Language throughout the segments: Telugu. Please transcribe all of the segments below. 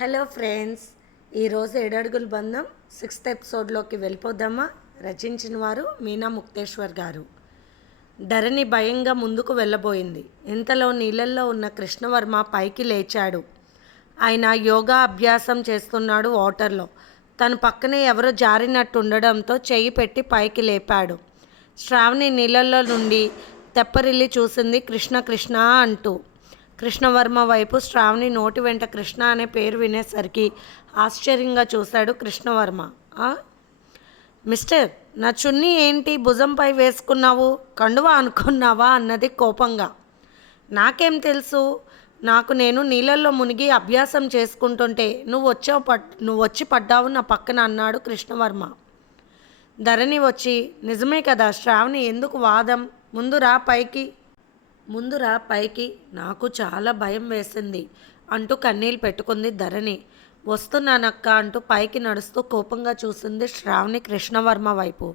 హలో ఫ్రెండ్స్ ఈరోజు ఏడడుగుల బంధం సిక్స్త్ ఎపిసోడ్లోకి వెళ్ళిపోదామా? రచించిన వారు మీనా ముక్తేశ్వర్ గారు. ధరణి భయంగా ముందుకు వెళ్ళబోయింది. ఇంతలో నీళ్ళల్లో ఉన్న కృష్ణవర్మ పైకి లేచాడు. ఆయన యోగా అభ్యాసం చేస్తున్నాడు వాటర్లో. తన పక్కనే ఎవరో జారినట్టు ఉండడంతో చేయి పెట్టి పైకి లేపాడు. శ్రావణి నీళ్ళల్లో నుండి తెప్పరిల్లి చూసింది కృష్ణ కృష్ణ అంటూ. కృష్ణవర్మ వైపు శ్రావణి నోటి వెంట కృష్ణ అనే పేరు వినేసరికి ఆశ్చర్యంగా చూశాడు కృష్ణవర్మ. మిస్టర్ నా చున్నీ ఏంటి? భుజంపై వేసుకున్నావు? కండువా అనుకున్నావా? అన్నది కోపంగా. నాకేం తెలుసు? నాకు నేను నీళ్ళల్లో మునిగి అభ్యాసం చేసుకుంటుంటే నువ్వు వచ్చావు పడ్ నువ్వు వచ్చి పడ్డావు నా పక్కన అన్నాడు కృష్ణవర్మ. ధరణి వచ్చి నిజమే కదా శ్రావణి ఎందుకు వాదం? ముందు రా పైకి. ముందురా పైకి. నాకు చాలా భయం వేసింది అంటూ కన్నీళ్ళు పెట్టుకుంది ధరణి. వస్తున్నానక్క అంటూ పైకి నడుస్తూ కోపంగా చూసింది శ్రావణి కృష్ణవర్మ వైపు.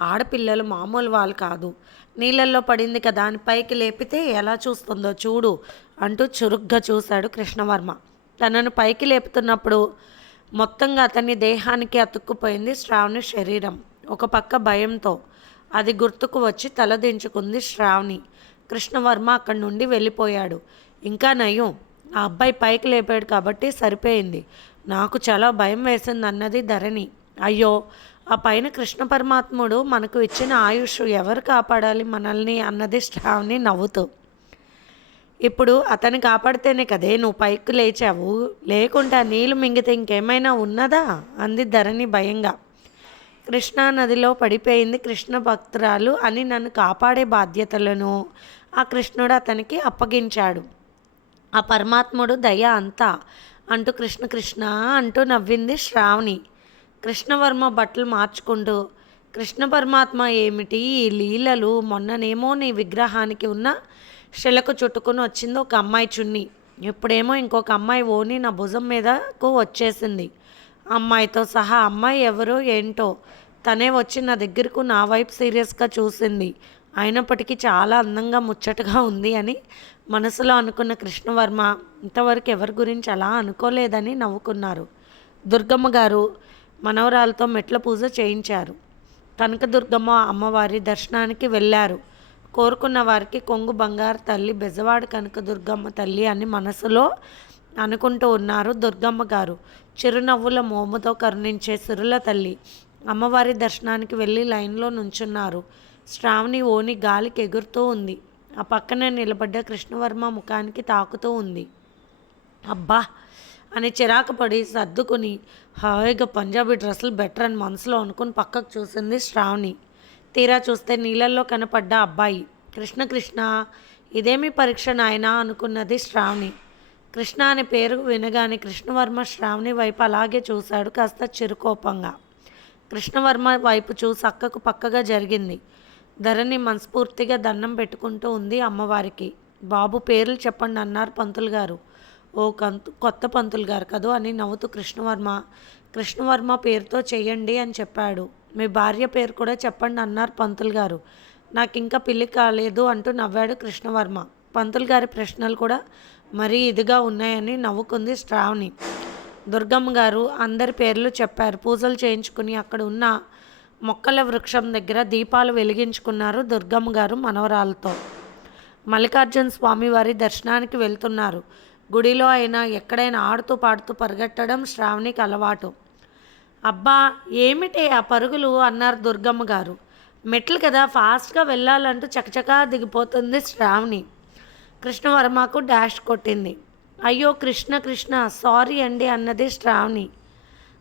ఆడపిల్లలు మామూలు వాళ్ళు కాదు. నీళ్ళల్లో పడింది కదా అని పైకి లేపితే ఎలా చూస్తుందో చూడు అంటూ చురుగ్గా చూశాడు కృష్ణవర్మ. తనను పైకి లేపుతున్నప్పుడు మొత్తంగా అతని దేహానికి అతుక్కుపోయింది శ్రావణి శరీరం. ఒక పక్క భయంతో అది గుర్తుకు వచ్చి తలదించుకుంది శ్రావణి. కృష్ణవర్మ అక్కడి నుండి వెళ్ళిపోయాడు. ఇంకా నయం ఆ అబ్బాయి పైకి లేపాడు కాబట్టి సరిపోయింది. నాకు చాలా భయం వేసింది అన్నది ధరణి. అయ్యో ఆ పైన కృష్ణ పరమాత్ముడు మనకు ఇచ్చిన ఆయుష్ ఎవరు కాపాడాలి మనల్ని అన్నది శ్రావణి నవ్వుతూ. ఇప్పుడు అతన్ని కాపాడితేనే కదే నువ్వు పైకి లేచావు. లేకుంటే నీళ్ళు మింగితే ఇంకేమైనా ఉన్నదా? అంది ధరణి భయంగా. కృష్ణా నదిలో పడిపోయింది కృష్ణ భక్తురాలు అని నన్ను కాపాడే బాధ్యతలను ఆ కృష్ణుడు అతనికి అప్పగించాడు. ఆ పరమాత్ముడు దయ అంతా అంటూ కృష్ణ కృష్ణ అంటూ నవ్వింది శ్రావణి. కృష్ణవర్మ బట్టలు మార్చుకుంటూ కృష్ణ పరమాత్మ ఏమిటి ఈ లీలలు? మొన్ననేమో నీ విగ్రహానికి ఉన్న శిలకు చుట్టుకుని వచ్చింది ఒక అమ్మాయి చున్ని. ఇప్పుడేమో ఇంకొక అమ్మాయి ఓని నా భుజం మీదకు వచ్చేసింది. అమ్మాయితో సహా అమ్మాయి ఎవరో ఏంటో తనే వచ్చి నా దగ్గరకు నా వైపు సీరియస్గా చూసింది. అయినప్పటికీ చాలా అందంగా ముచ్చటగా ఉంది అని మనసులో అనుకున్న కృష్ణవర్మ ఇంతవరకు ఎవరి గురించి అలా అనుకోలేదని నవ్వుకున్నారు. దుర్గమ్మ గారు మనవరాలతో మెట్ల పూజ చేయించారు. కనకదుర్గమ్మ అమ్మవారి దర్శనానికి వెళ్ళారు. కోరుకున్న వారికి కొంగు బంగారు తల్లి బెజవాడ కనకదుర్గమ్మ తల్లి అని మనసులో అనుకుంటూ ఉన్నారు దుర్గమ్మ గారు. చిరునవ్వుల మోముతో కరుణించే సిరుల తల్లి. అమ్మవారి దర్శనానికి వెళ్ళి లైన్లో నుంచున్నారు. శ్రావణి ఓని గాలికి ఎగురుతూ ఉంది. ఆ పక్కన నిలబడ్డ కృష్ణవర్మ ముఖానికి తాకుతూ ఉంది. అబ్బా! అని చిరాకు పడి సర్దుకుని హాయిగా పంజాబీ డ్రెస్సులు బెటర్ అని మనసులో అనుకుని పక్కకు చూసింది శ్రావణి. తీరా చూస్తే నీళ్ళల్లో కనపడ్డ అబ్బాయి. కృష్ణ కృష్ణ ఇదేమి పరీక్ష నాయనా అనుకున్నది శ్రావణి. కృష్ణ అనే పేరు వినగానే కృష్ణవర్మ శ్రావణి వైపు అలాగే చూశాడు కాస్త చిరుకోపంగా. కృష్ణవర్మ వైపు చూసి అక్కకు పక్కగా జరిగింది. ధరణి మనస్ఫూర్తిగా దండం పెట్టుకుంటూ ఉంది అమ్మవారికి. బాబు పేర్లు చెప్పండి అన్నారు పంతులు గారు. ఓ కంతు కొత్త పంతులు గారు కదూ అని నవ్వుతూ కృష్ణవర్మ కృష్ణవర్మ పేరుతో చేయండి అని చెప్పాడు. మీ భార్య పేరు కూడా చెప్పండి అన్నారు పంతులు గారు. నాకు ఇంకా పెళ్ళి కాలేదు అంటూ నవ్వాడు కృష్ణవర్మ. పంతులు గారి ప్రశ్నలు కూడా మరీ ఇదిగా ఉన్నాయని నవ్వుకుంది శ్రావణి. దుర్గమ్మ గారు అందరి పేర్లు చెప్పారు. పూజలు చేయించుకుని అక్కడ ఉన్న మొక్కల వృక్షం దగ్గర దీపాలు వెలిగించుకున్నారు దుర్గమ్మ గారు మనవరాలతో. మల్లికార్జున స్వామి వారి దర్శనానికి వెళ్తున్నారు. గుడిలో అయినా ఎక్కడైనా ఆడుతూ పాడుతూ పరిగెట్టడం శ్రావణికి అలవాటు. అబ్బా ఏమిటి ఆ పరుగులు అన్నారు దుర్గమ్మ గారు. మెట్లు కదా ఫాస్ట్గా వెళ్ళాలంటూ చకచకా దిగిపోతుంది శ్రావణి. కృష్ణవర్మకు డాష్ కొట్టింది. అయ్యో కృష్ణ కృష్ణ సారీ అండి అన్నది శ్రావణి.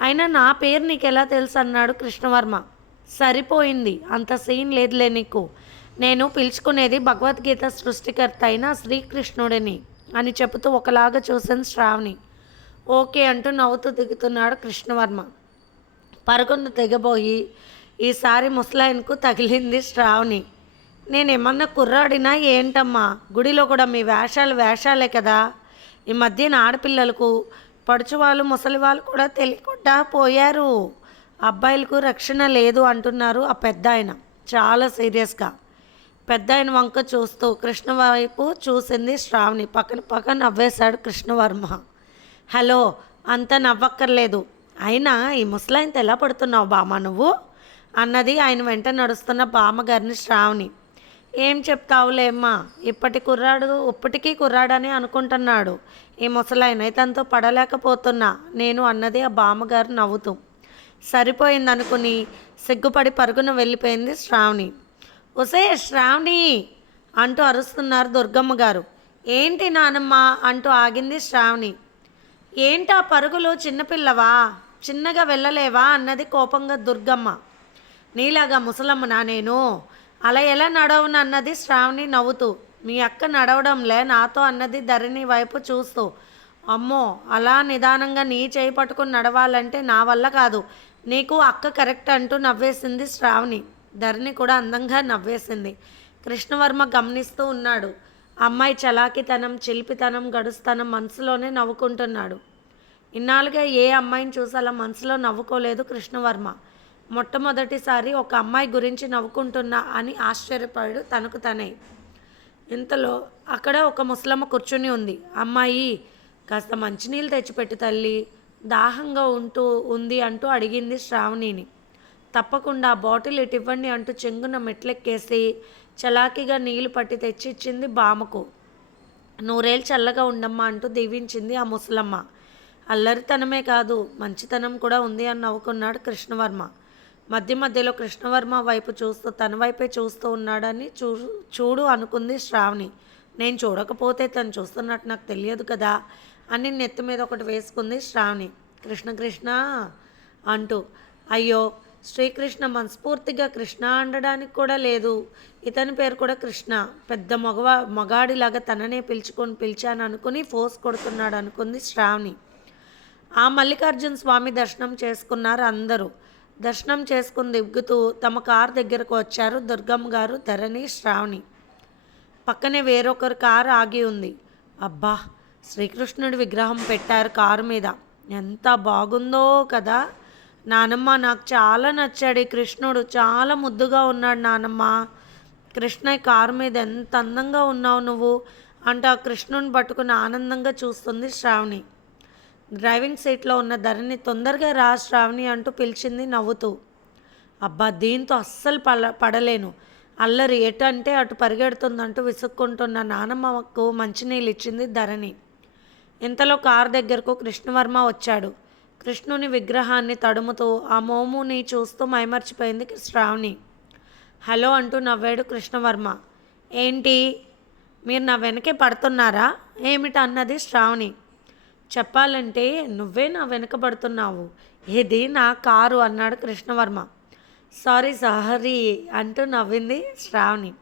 అయినా నా పేరు నీకు ఎలా తెలుసు అన్నాడు కృష్ణవర్మ. సరిపోయింది అంత సీన్ లేదులే నీకు. నేను పిలుచుకునేది భగవద్గీత సృష్టికర్త అయిన శ్రీకృష్ణుడిని అని చెబుతూ ఒకలాగా చూసింది శ్రావణి. ఓకే అంటూ నవ్వుతూ దిగుతున్నాడు కృష్ణవర్మ. పరుగును దిగబోయి ఈసారి ముసలాయన్కు తగిలింది శ్రావణి. నేనేమన్నా కుర్రాడినా ఏంటమ్మా? గుడిలో కూడా మీ వేషాలు వేషాలే కదా. ఈ మధ్యన ఆడపిల్లలకు పడుచువాళ్ళు ముసలి వాళ్ళు కూడా తెలియకుండా పోయారు. అబ్బాయిలకు రక్షణ లేదు అంటున్నారు ఆ పెద్ద ఆయన చాలా సీరియస్గా. పెద్ద ఆయన వంక చూస్తూ కృష్ణ వైపు చూసింది శ్రావణి. పక్కన పక్కన నవ్వేశాడు కృష్ణవర్మ. హలో అంత నవ్వక్కర్లేదు. అయినా ఈ ముసలాయనతో ఎలా పడుతున్నావు బామ్మ నువ్వు? అన్నది ఆయన వెంట నడుస్తున్న బామ్మగారిని శ్రావణి. ఏం చెప్తావులేమ్మా ఇప్పటి కుర్రాడు ఇప్పటికీ కుర్రాడని అనుకుంటున్నాడు. ఈ ముసలాయన ఇతనితో పడలేకపోతున్నా. నేను అన్నది ఆ బామ్మగారు నవ్వుతూ. సరిపోయింది అనుకుని సిగ్గుపడి పరుగున వెళ్ళిపోయింది శ్రావణి. ఒసే శ్రావణి! అంటూ అరుస్తున్నారు దుర్గమ్మ గారు ఏంటి నానమ్మ? అంటూ ఆగింది శ్రావణి. ఏంటా పరుగులు చిన్నపిల్లవా? చిన్నగా వెళ్ళలేవా? అన్నది కోపంగా దుర్గమ్మ. నీలాగా ముసలమ్మనా నేను? అలా ఎలా నడవను అన్నది శ్రావణి నవ్వుతూ మీ అక్క నడవడంలే నాతో అన్నది ధరణి వైపు చూస్తూ అమ్మో అలా నిదానంగా నీ చేయి పట్టుకుని నడవాలంటే నా వల్ల కాదు. నీకు అక్క కరెక్ట్ అంటూ నవ్వేసింది శ్రావణి. ధరణి కూడా అందంగా నవ్వేసింది. కృష్ణవర్మ గమనిస్తూ ఉన్నాడు. అమ్మాయి చలాకితనం చిలిపితనం గడుస్తనం మనసులోనే నవ్వుకుంటున్నాడు. ఇన్నాళ్ళుగా ఏ అమ్మాయిని చూసి అలా మనసులో నవ్వుకోలేదు కృష్ణవర్మ. మొట్టమొదటిసారి ఒక అమ్మాయి గురించి నవ్వుకుంటున్నా అని ఆశ్చర్యపడు తనకు తనే. ఇంతలో అక్కడ ఒక ముసలమ్మ కూర్చుని ఉంది. అమ్మాయి కాస్త మంచినీళ్ళు తెచ్చిపెట్టు తల్లి. దాహంగా ఉంటూ ఉంది అంటూ అడిగింది శ్రావణిని. తప్పకుండా ఆ బాటిల్ ఇటు ఇవ్వండి అంటూ చెంగున మెట్లెక్కేసి చలాకీగా నీళ్ళు పట్టి తెచ్చి ఇచ్చింది బామకు. నూరేళ్ళు చల్లగా ఉండమ్మా అంటూ దీవించింది ఆ ముసలమ్మ. అల్లరితనమే కాదు మంచితనం కూడా ఉంది అని నవ్వుకున్నాడు కృష్ణవర్మ. మధ్య మధ్యలో కృష్ణవర్మ వైపు చూస్తూ తన వైపే చూస్తూ ఉన్నాడని చూ చూడు అనుకుంది శ్రావణి. నేను చూడకపోతే తను చూస్తున్నట్టు నాకు తెలియదు కదా అని నెత్తి మీద ఒకటి వేసుకుంది శ్రావణి. కృష్ణ కృష్ణ అంటూ అయ్యో శ్రీకృష్ణ మనస్ఫూర్తిగా కృష్ణ అనడానికి కూడా లేదు. ఇతని పేరు కూడా కృష్ణ. పెద్ద మగవా మగాడిలాగా తననే పిలుచుకొని పిలిచాను అనుకుని ఫోర్స్ కొడుతున్నాడు అనుకుంది శ్రావణి. ఆ మల్లికార్జున స్వామి దర్శనం చేసుకున్నారు అందరూ. దర్శనం చేసుకుని దిగ్గుతూ తమ కారు దగ్గరకు వచ్చారు దుర్గమ్మ గారు ధరణి శ్రావణి. పక్కనే వేరొకరు కారు ఆగి ఉంది. అబ్బా! శ్రీకృష్ణుడి విగ్రహం పెట్టారు కారు మీద. ఎంత బాగుందో కదా! నానమ్మ నాకు చాలా నచ్చాడు ఈ కృష్ణుడు. చాలా ముద్దుగా ఉన్నాడు నానమ్మ. కృష్ణ కారు మీద ఎంత అందంగా ఉన్నావు నువ్వు? అంటూ ఆ కృష్ణుని పట్టుకుని ఆనందంగా చూస్తుంది శ్రావణి. డ్రైవింగ్ సీట్లో ఉన్న ధరణి తొందరగా రా శ్రావణి అంటూ పిలిచింది నవ్వుతూ. అబ్బా దీంతో అస్సలు పడ పడలేను. అల్లరి ఎటు అంటే అటు పరిగెడుతుందంటూ విసుక్కుంటున్న నానమ్మకు మంచినీళ్ళు ఇచ్చింది ధరణి. ఇంతలో కారు దగ్గరకు కృష్ణవర్మ వచ్చాడు. కృష్ణుని విగ్రహాన్ని తడుముతూ ఆ మోముని చూస్తూ మైమర్చిపోయింది శ్రావణి. హలో అంటూ నవ్వాడు కృష్ణవర్మ. ఏంటి? మీరు నా వెనకే పడుతున్నారా? ఏమిటి అన్నది శ్రావణి. చెప్పాలంటే నువ్వే నా వెనుకబడుతున్నావు ఇది నా కారు అన్నాడు కృష్ణవర్మ. సారీ సారీ అంటూ నవ్వింది శ్రావణి.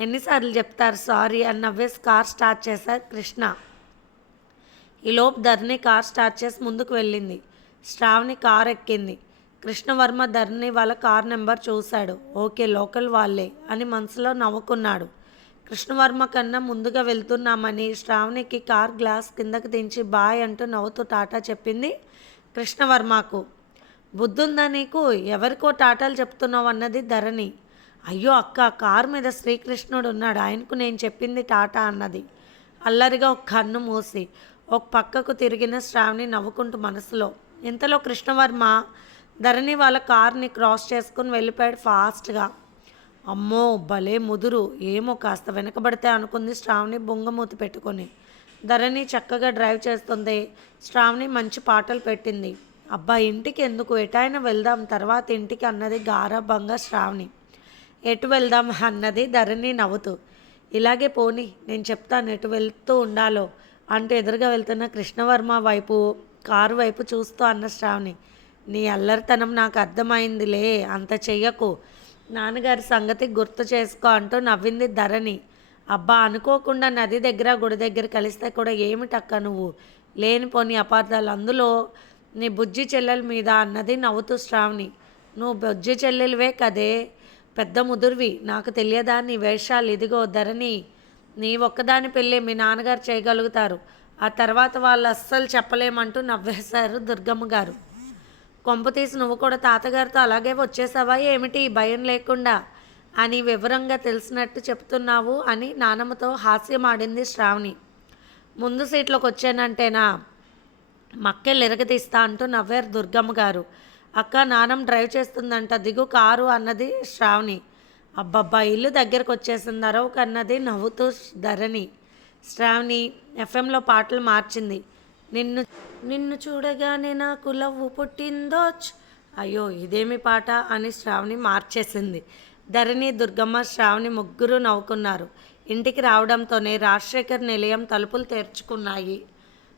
ఎన్నిసార్లు చెప్తారు సారీ అని నవ్వేసి కార్ స్టార్ట్ చేశారు కృష్ణ. ఈలోపు ధరణి కార్ స్టార్ట్ చేసి ముందుకు వెళ్ళింది. శ్రావణి కార్ ఎక్కింది. కృష్ణవర్మ ధరణి వాళ్ళ కార్ నెంబర్ చూశాడు. ఓకే లోకల్ వాళ్ళే అని మనసులో నవ్వుకున్నాడు. కృష్ణవర్మ కన్నా ముందుగా వెళ్తున్నామని శ్రావణికి కార్ గ్లాస్ కిందకు దించి బాయ్ అంటూ నవ్వుతూ టాటా చెప్పింది కృష్ణవర్మకు. బుద్ధుందా నీకు? ఎవరికో టాటాలు చెప్తున్నావు అన్నది ధరణి. అయ్యో అక్క కారు మీద శ్రీకృష్ణుడు ఉన్నాడు ఆయనకు నేను చెప్పింది టాటా అన్నది. అల్లరిగా ఒక కన్ను మూసి ఒక పక్కకు తిరిగిన శ్రావణి నవ్వుకుంటూ మనసులో ఇంతలో కృష్ణవర్మ ధరణి వాళ్ళ కార్ని క్రాస్ చేసుకుని వెళ్ళిపోయాడు ఫాస్ట్గా. అమ్మో భలే ముదురు. ఏమో కాస్త వెనకబడితే అనుకుంది శ్రావణి బొంగమూతి పెట్టుకొని. ధరణి చక్కగా డ్రైవ్ చేస్తుంది శ్రావణి మంచి పాటలు పెట్టింది. అబ్బా ఇంటికి ఎందుకు? ఎటైనా వెళ్దాం. తర్వాత ఇంటికి అన్నది గారాభంగా శ్రావణి. ఎటు వెళ్దాం అన్నది ధరణి నవ్వుతూ. ఇలాగే పోని నేను చెప్తాను ఎటు వెళ్తూ ఉండాలో. అంటూ ఎదురుగా వెళ్తున్న కృష్ణవర్మ వైపు కారు వైపు చూస్తూ అన్న శ్రావణి. నీ అల్లరితనం నాకు అర్థమైందిలే అంత చెయ్యకు. నాన్నగారి సంగతి గుర్తు చేసుకో అంటూ నవ్వింది ధరణి. అబ్బా అనుకోకుండా నది దగ్గర గుడి దగ్గర కలిస్తే కూడా ఏమిటక్క నువ్వు? లేనిపోని అపార్థాలు. అందులో నీ బుజ్జి చెల్లెల మీద అన్నది నవ్వుతూ శ్రావణి. నువ్వు బుజ్జి చెల్లెలివే కదే? పెద్ద ముదుర్వి. నాకు తెలియదా నీ వేషాలు? ఇదిగో ధరణి నీ ఒక్కదాని పెళ్ళి మీ నాన్నగారు చేయగలుగుతారు. ఆ తర్వాత వాళ్ళు అస్సలు చెప్పలేమంటూ నవ్వేశారు దుర్గమ్మ గారు. కొంపతీసి నువ్వు కూడా తాతగారితో అలాగే వచ్చేసావా? ఏమిటి భయం లేకుండా? అని వివరంగా తెలిసినట్టు చెప్తున్నావు అని నానమ్మతో హాస్యం ఆడింది శ్రావణి. ముందు సీట్లోకి వచ్చానంటేనా? మక్కెళ్ళు ఎరగదీస్తా అంటూ నవ్వారు దుర్గమ్మ గారు. అక్క నానం డ్రైవ్ చేస్తుందంట దిగు కారు అన్నది శ్రావణి. అబ్బబ్బా ఇల్లు దగ్గరకు వచ్చేసింది అరవకు అన్నది నవ్వుతూ ధరణి. శ్రావణి ఎఫ్ఎంలో పాటలు మార్చింది. నిన్ను నిన్ను చూడగానే నాకు లవ్వు పుట్టిందోచ్ అయ్యో ఇదేమి పాట అని శ్రావణి మార్చేసింది. ధరణి దుర్గమ్మ శ్రావణి ముగ్గురు నవ్వుకున్నారు. ఇంటికి రావడంతోనే రాజశేఖర్ నిలయం తలుపులు తెరుచుకున్నాయి.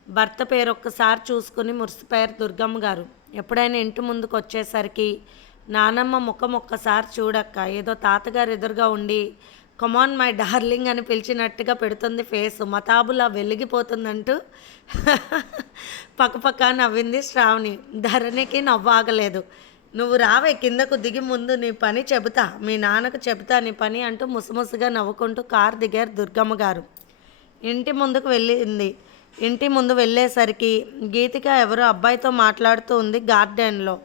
భర్త పేరు ఒక్కసారి చూసుకుని మురిసిపోయారు దుర్గమ్మ గారు. ఎప్పుడైనా ఇంటి ముందుకు వచ్చేసరికి నానమ్మ ముఖం ఒక్కసారి చూడక్క ఏదో తాతగారు ఎదురుగా ఉండి కమాన్ మై డార్లింగ్ అని పిలిచినట్టుగా పెడుతుంది ఫేస్. మతాబులా వెలిగిపోతుందంటూ పక్కపక్క నవ్వింది శ్రావణి. ధరణికి నవ్వాగలేదు. నువ్వు రావే కిందకు దిగి ముందు నీ పని చెబుతా. మీ నాన్నకు చెబుతా నీ పని అంటూ ముసుముసుగా నవ్వుకుంటూ కారు దిగారు దుర్గమ్మ గారు. ఇంటి ముందుకు వెళ్ళింది. ఇంటి ముందు వెళ్ళేసరికి గీతిక ఎవరో అబ్బాయితో మాట్లాడుతూ ఉంది గార్డెన్లో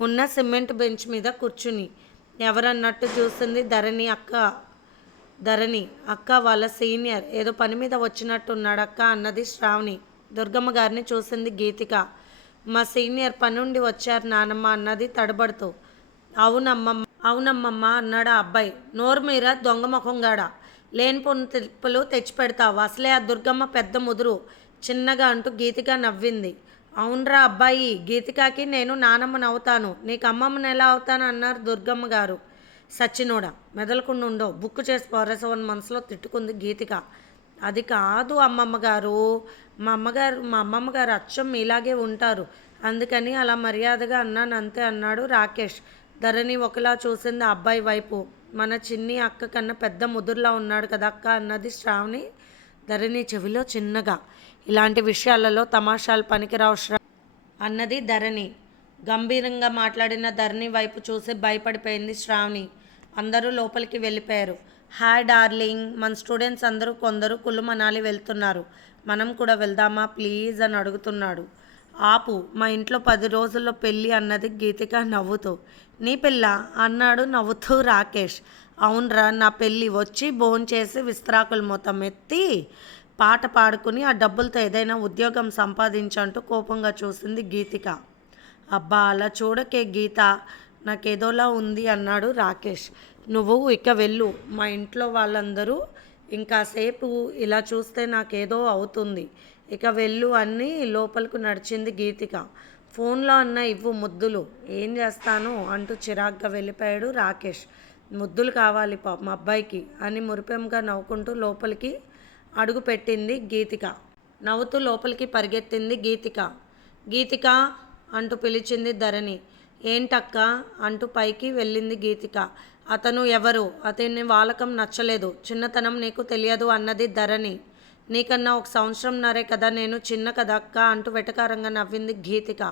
ఉన్న సిమెంట్ బెంచ్ మీద కూర్చుని. ఎవరన్నట్టు చూస్తుంది ధరణి అక్క. ధరణి అక్క వాళ్ళ సీనియర్ ఏదో పని మీద వచ్చినట్టున్నాడు అక్క అన్నది శ్రావణి. దుర్గమ్మ గారిని చూసింది గీతిక. మా సీనియర్ పనుండి వచ్చారు నానమ్మ అన్నది తడబడుతూ. అవునమ్మమ్మ అవునమ్మమ్మ అన్నాడు ఆ అబ్బాయి. నోరు మీర దొంగ ముఖంగాడ లేనిపోని తిప్పులు తెచ్చిపెడతావు. అసలే ఆ దుర్గమ్మ పెద్ద ముదురు. చిన్నగా అంటూ గీతిక నవ్వింది. అవునరా అబ్బాయి గీతికాకి నేను నానమ్మ నవ్వుతాను నీకు అమ్మమ్మని ఎలా అవుతాను అన్నారు దుర్గమ్మ గారు. సచ్చినోడ మెదలకుండా బుక్ చేసి పోరేసవని మనసులో తిట్టుకుంది గీతిక. అది కాదు అమ్మమ్మ గారు మా అమ్మగారు మా అమ్మమ్మ గారు అచ్చం ఇలాగే ఉంటారు. అందుకని అలా మర్యాదగా అన్నాను అంతే అన్నాడు రాకేష్. ధరణి ఒకలా చూసింది అబ్బాయి వైపు. మన చిన్ని అక్క కన్నా పెద్ద ముదురులా ఉన్నాడు కదా అక్క అన్నది శ్రావణి ధరణి చెవిలో చిన్నగా. ఇలాంటి విషయాలలో తమాషాలు పనికిరావు శ్రా అన్నది ధరణి. గంభీరంగా మాట్లాడిన ధరణి వైపు చూసి భయపడిపోయింది శ్రావణి. అందరూ లోపలికి వెళ్ళిపోయారు. Hi darling. మన స్టూడెంట్స్ అందరూ కొందరు కుళ్ళు మనాలి వెళ్తున్నారు. మనం కూడా వెళ్దామా? ప్లీజ్ అని అడుగుతున్నాడు. ఆపు మా ఇంట్లో పది రోజుల్లో పెళ్ళి అన్నది గీతిక నవ్వుతూ. నీ పిల్ల? అన్నాడు నవ్వుతూ రాకేష్. అవునరా నా పెళ్ళి వచ్చి భోంచేసి విస్త్రాకులు మొత్తం ఎత్తి పాట పాడుకుని ఆ డబ్బులతో ఏదైనా ఉద్యోగం సంపాదించంటూ కోపంగా చూసింది గీతిక. అబ్బా అలా చూడకే గీత. నాకేదోలా ఉంది అన్నాడు రాకేష్. నువ్వు ఇక వెళ్ళు. మా ఇంట్లో వాళ్ళందరూ ఇంకాసేపు ఇలా చూస్తే నాకేదో అవుతుంది. ఇక వెళ్ళు అని లోపలకు నడిచింది గీతిక. ఫోన్లో అన్న ఇవ్వు ముద్దులు. ఏం చేస్తాను అంటూ చిరాగ్గా వెళ్ళిపోయాడు రాకేష్. ముద్దులు కావాలి పాప మా అబ్బాయికి అని మురిపెంగా నవ్వుకుంటూ లోపలికి అడుగు పెట్టింది గీతిక. నవ్వుతూ లోపలికి పరిగెత్తింది గీతిక. గీతిక అంటూ పిలిచింది ధరణి. ఏంటక్క? అంటూ పైకి వెళ్ళింది గీతిక. అతను ఎవరు? అతని వాలకం నచ్చలేదు. చిన్నతనం నీకు తెలియదు అన్నది ధరణి. నీకన్నా ఒక సంవత్సరం నరే కదా నేను చిన్న కదా అక్క అంటూ వెటకారంగా నవ్వింది గీతిక.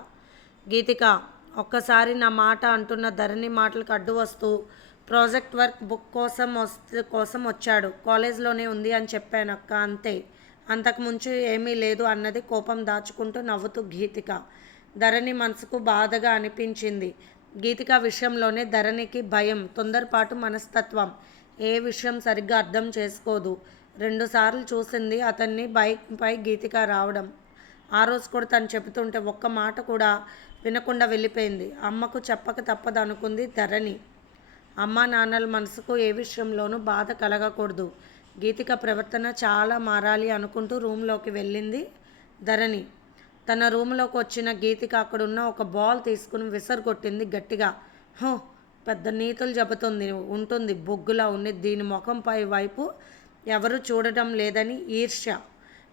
గీతిక ఒక్కసారి నా మాట అంటున్న ధరణి మాటలకు అడ్డు వస్తూ ప్రాజెక్ట్ వర్క్ బుక్ కోసం వస్తే కోసం వచ్చాడు. కాలేజ్లోనే ఉంది అని చెప్పాను అక్క అంతే. అంతకుముంచు ఏమీ లేదు అన్నది కోపం దాచుకుంటూ నవ్వుతూ గీతిక. ధరణి మనసుకు బాధగా అనిపించింది. గీతిక విషయంలోనే ధరణికి భయం తొందరపాటు మనస్తత్వం. ఏ విషయం సరిగ్గా అర్థం చేసుకోదు. రెండుసార్లు చూసింది అతన్ని బైక్పై గీతిక రావడం. ఆ రోజు కూడా తను చెబుతుంటే ఒక్క మాట కూడా వినకుండా వెళ్ళిపోయింది. అమ్మకు చెప్పక తప్పదు అనుకుంది ధరణి. అమ్మ నాన్నల మనసుకు ఏ విషయంలోనూ బాధ కలగకూడదు. గీతిక ప్రవర్తన చాలా మారాలి అనుకుంటూ రూమ్లోకి వెళ్ళింది ధరణి. తన రూమ్లోకి వచ్చిన గీతిక అక్కడున్న ఒక బాల్ తీసుకుని విసరగొట్టింది గట్టిగా. హో పెద్ద నీతులు చెబుతుంది ఉంటుంది. బొగ్గులా ఉంది. దీని ముఖంపై వైపు ఎవరు చూడటం లేదని ఈర్ష్య.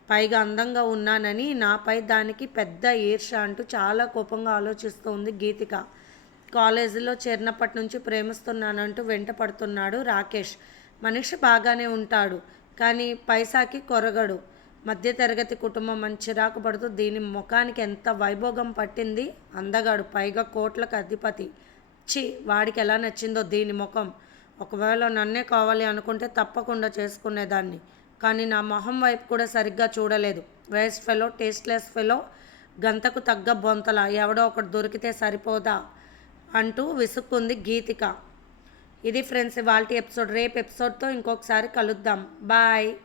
పైగా అందంగా ఉన్నానని నాపై దానికి పెద్ద ఈర్ష్య అంటూ చాలా కోపంగా ఆలోచిస్తుంది గీతిక. కాలేజీలో చేరినప్పటి నుంచి ప్రేమిస్తున్నానంటూ వెంట పడుతున్నాడు రాకేష్. మనిషి బాగానే ఉంటాడు కానీ పైసాకి కొరగడు. మధ్యతరగతి కుటుంబం మంచి రాకపడుతూ దీని ముఖానికి ఎంత వైభోగం పట్టింది? అందగాడు పైగా కోట్లకు అధిపతి. చి వాడికి ఎలా నచ్చిందో దీని ముఖం. ఒకవేళ నన్నే కావాలి అనుకుంటే తప్పకుండా చేసుకునేదాన్ని. కానీ నా మొహం వైపు కూడా సరిగ్గా చూడలేదు. వేస్ట్ ఫెలో టేస్ట్లెస్ ఫెలో గంతకు తగ్గ బొంతల. ఎవడో ఒకటి దొరికితే సరిపోదా? అంటూ విసుక్కుంది గీతిక. ఇది ఫ్రెండ్స్ వాళ్ళ ఎపిసోడ్. రేపు ఎపిసోడ్తో ఇంకొకసారి కలుద్దాం. బాయ్.